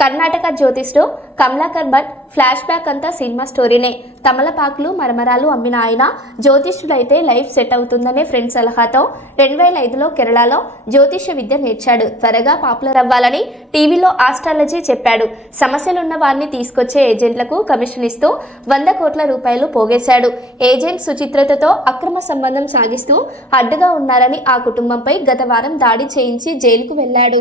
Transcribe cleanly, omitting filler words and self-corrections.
Karnataka జ్యోతిష్డు Kamalakar Bhatt flash back అంతా cinema స్టోరీనే. తమలపాకులు మరమరాలు అమ్మిన ఆయన జ్యోతిష్యుడైతే లైఫ్ సెట్ అవుతుందనే ఫ్రెండ్ సలహాతో 2005లో కేరళలో జ్యోతిష్య విద్య నేర్చాడు. త్వరగా పాపులర్ అవ్వాలని టీవీలో ఆస్ట్రాలజీ చెప్పాడు. సమస్యలున్న వారిని తీసుకొచ్చే ఏజెంట్లకు కమిషన్ ఇస్తూ 100 కోట్ల రూపాయలు పోగేశాడు. ఏజెంట్ సుచిత్రతతో అక్రమ సంబంధం సాగిస్తూ అడ్డుగా ఉన్నారని ఆ కుటుంబంపై గత వారం దాడి చేయించి జైలుకు వెళ్లాడు.